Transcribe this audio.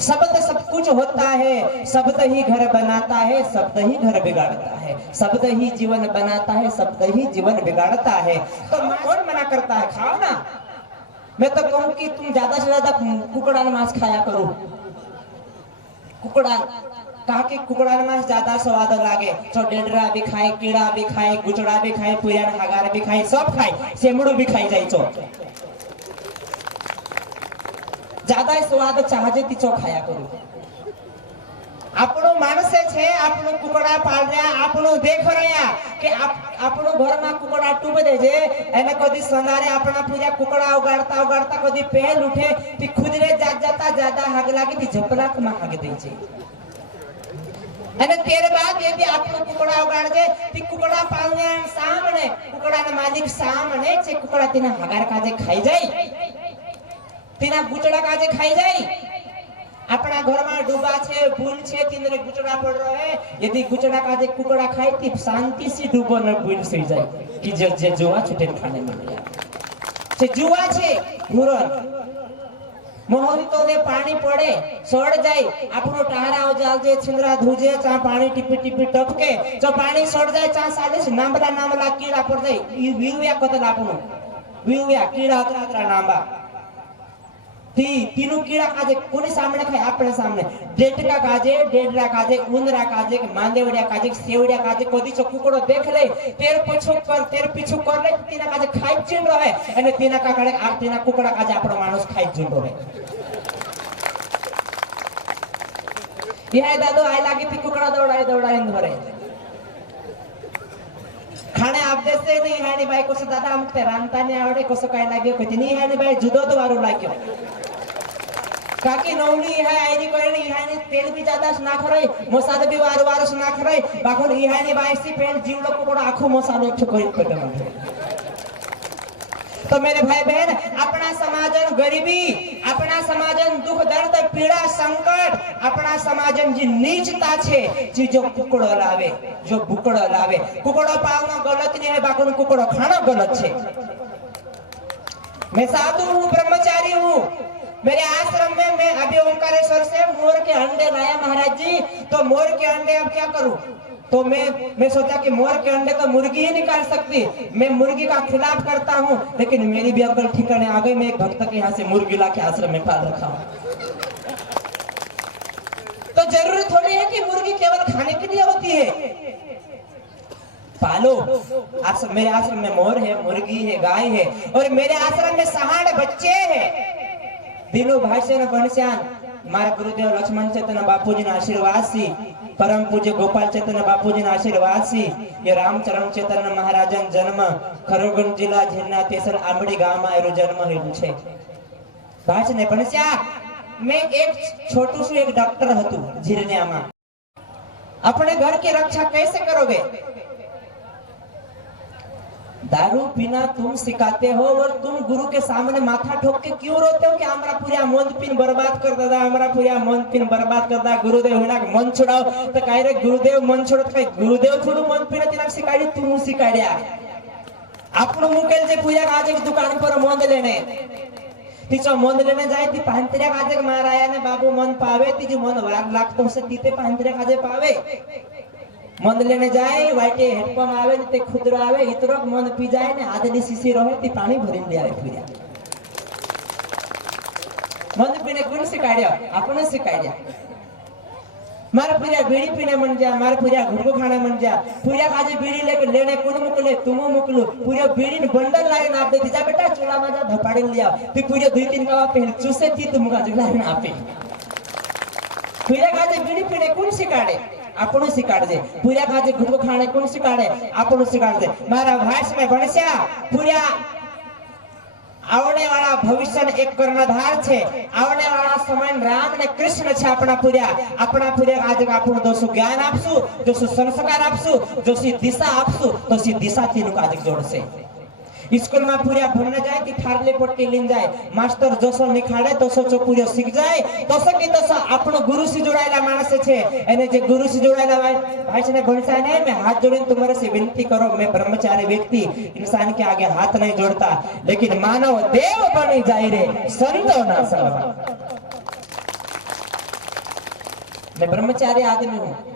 शब्द सब कुछ होता है, शब्द ही घर बनाता है, शब्द ही घर बिगाड़ता है, शब्द ही जीवन बनाता है, शब्द ही जीवन बिगाड़ता है। तो कौन मना करता है? खाओ ना। मैं तो कहूँ कि तुम ज्यादा से ज्यादा कुकड़ा मांस खाया करो। कुकड़ा कहा कि कुकड़ा मांस ज्यादा स्वाद लागे। तो डेडरा भी खाए, कीड़ा भी खाए, गुचड़ा भी खाए, पुरान हगार भी खाए, सब खाए, सेमड़ू भी खाई जाए। चो ज्यादा स्वाद चाहजे तीचो खाया करो। આપણો માણસ છે, આપણો કુકડા પાળ રહ્યા, આપણો દેખ રહ્યા કે આપણો ઘરમાં કુકડા ટૂબ દે છે એને કદી સનારે આપણા પૂજા કુકડા ઉગાડતા ઉગાડતા કદી પહેલ ઉઠે તી ખુદરે જાતા જ્યાદા હાગ લાગી તી જપલાક માં હાગ દે છે। અને ત્યારબાદ यदि આપણો કુકડા ઉગાડજે તી કુકડા પાળને સામણે કુકડાના માલિક સામણે છે કુકડા તેના હગાર કાજે ખાઈ જાય, તેના ગુચડા કાજે ખાઈ જાય। अपना घर में डूबा छे, भूल छे, तीनरे गुचड़ा पड़ रहा है। यदि गुचड़ा काजे कुकड़ा खाए ती शांति से डूबो न भूल से जाए कि जे जुआ छुटे खाने में लिया छे। जुआ छे घुरन मोहरी तो ने पानी पड़े सड़ जाए, आपनो टारा हो जाजे, छिंदरा धुजे, चा पानी टिपी टिपी टपके, जो पानी सड़ जाए चा साले से नामला कीड़ा पड़ जाए। ई वीवया कतल आपनो वीवया कीड़ा अतरा नांबा तीनों कीड़ा काजे कोनी सामने खाए? अपने सामने। डेटका काजे, डेडरा काजे, उंदरा काजे, मांदेवड़िया काजे, सेवड़िया काजे, कोदी चो कुकड़ो देख ले तेर पीछू कर ले तीना काजे खाई चिन रहे अने तीना काकड़े आ तीना कुकड़ा काजे आपणो माणस खाई चिन रहे। ये दादो आय लागी थी कुकड़ा दौड़ाए धरे खाने आप जैसे नहीं है नी भाई को दादा हमते रांता ने आवड़े को काय लागे को नहीं है नी भाई जुदो तो वारो लाग्यो काकी नौली है आईनी कोई नहीं है नी तेल भी ज्यादा ना खरे मसाला भी वारो ना खरे बाको नहीं है नी भाई सी पेन जीव लोग को बड़ा आंखों मसालो एक कोई पेट। तो मेरे भाई बहन अपना समाजन गरीबी, अपना समाजन दुख दर्द पीड़ा संकट, अपना समाजन जी नीचता छे जी जो कुकड़ो लावे, जो बुकड़ो लावे। कुकड़ो पालना गलत नहीं है, बाकी कुकड़ो खाना गलत छे। मैं साधु हूँ, ब्रह्मचारी हूँ। मेरे आश्रम में मैं अभी ओंकारेश्वर से मोर के अंडे लाया महाराज जी। तो मोर के अंडे अब क्या करूं? तो मैं सोचा कि मोर के अंडे तो मुर्गी ही निकाल सकती। मैं मुर्गी का खिलाफ करता हूँ, लेकिन मेरी भी अकल ठिकाने आ गई। मैं एक भक्त के यहाँ से मुर्गी ला के आश्रम में पाल रखा हूँ। तो जरूरी थोड़ी है कि मुर्गी केवल खाने के लिए होती है। पालो मेरे आश्रम में मोर है, मुर्गी है, गाय है, और मेरे आश्रम में 60 बच्चे हैं। दिनों भाष्य न घनश्याम मारा गुरुदेव लक्ष्मण चैतन्य बापूजी ना आशीर्वाद सी, परम पूज्य गोपाल चैतन्य बापूजी ना आशीर्वाद सी, ये रामचरण चैतन्य महाराजन जन्म खरगोन जिला झिरना तेसर आंबड़ी गाम में एरो जन्म हेलू छे। भाष ने घनश्याम मैं एक छोटू सु एक डॉक्टर हतु झिरनिया में। अपने घर की रक्षा कैसे करोगे? दारू पीना तुम सिखाते हो और तुम गुरु के सामने माथा ठोक के क्यों रोते हो कि हमारा पूरा मन पिन बर्बाद कर दादा, हमारा पूरा मन पिन बर्बाद कर दा। गुरुदेव हिना मन छोड़ाओ तो कह रे गुरुदेव मन छोड़ो तो गुरुदेव थोड़ू मन पिन तिना सिखाड़ी तू सिखाड़िया। आपनो मुकेल जे पूजा आज एक दुकान पर मन लेने तीचो मन लेने जाए ती पांतरिया काजे माराया ने बाबू मन पावे तीजी मन वाग लागतो से तीते पांतरिया काजे पावे। मन लेने जाए वाइटे हेडपंप आवे ते खुदरो आवे इतरो मन पी जाए ने आधेली सीसी रहे ती पानी भरीन ले आवे पूरा। मन पीने कोण सिखाड्या? आपने सिखाड्या। मारा पूरा बीड़ी पीने मन जा, मारा पूरा घुड़को खाने मन जा, पूरा काजे बीड़ी लेके लेने कोण मुकले तुम मुकलू पूरा बीड़ी ने बंडल लागे ना आप दे जा बेटा चूल्हा में जा धपाड़ी लिया ती पूरा 2-3 का पहले चूसे थी तुम का जुला ना आपे पूरा काजे बीड़ी पीने कोण सिखाड़े? आपनो सिखाड़े। पूरा काजे घुड़को खाने कोण सिखाड़े? आपनो सिखाड़े। मारा भाष में भणस्या पूरा आवने वाला भविष्य एक कर्णधार छे, आवने वाला समय राम ने कृष्ण छे। अपना पूरा आज आपनो दोसो ज्ञान आपसु, दोसो संस्कार आपसु, दोसी दिशा आपसु, दोसी दिशा तीन का आज जोड़से। स्कूल में पूरा भरने जाए कि थारले पट्टी लिन जाए मास्टर जोसो निखाड़े तोसो चो पूरा सीख जाए तोसो की तोसो आपनो गुरु से जोड़ायला मानस छे एने जे गुरु से जोड़ायला भाई से ने भणसा ने मैं हाथ जोड़ीने तुम्हारे से विनती करो। मैं ब्रह्मचारी व्यक्ति इंसान के आगे हाथ नहीं जोड़ता, लेकिन मानव देव बनी जाए रे संतो ना सवा। मैं ब्रह्मचारी आदमी हूँ।